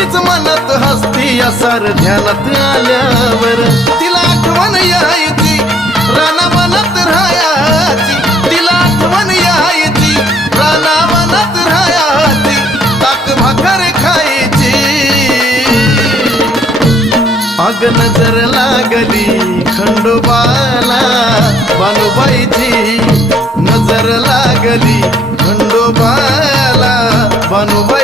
तीच मनात हसती असार ध्यानात आल्यावर तिला आठवण यायची रानावनात राहायची तिला आठवण यायची रानावनात राहायची ताक भाकर खायची अग नजर लागली खंडोबाला बानुबाईची नजर लागली खंडोबाला बानुबाई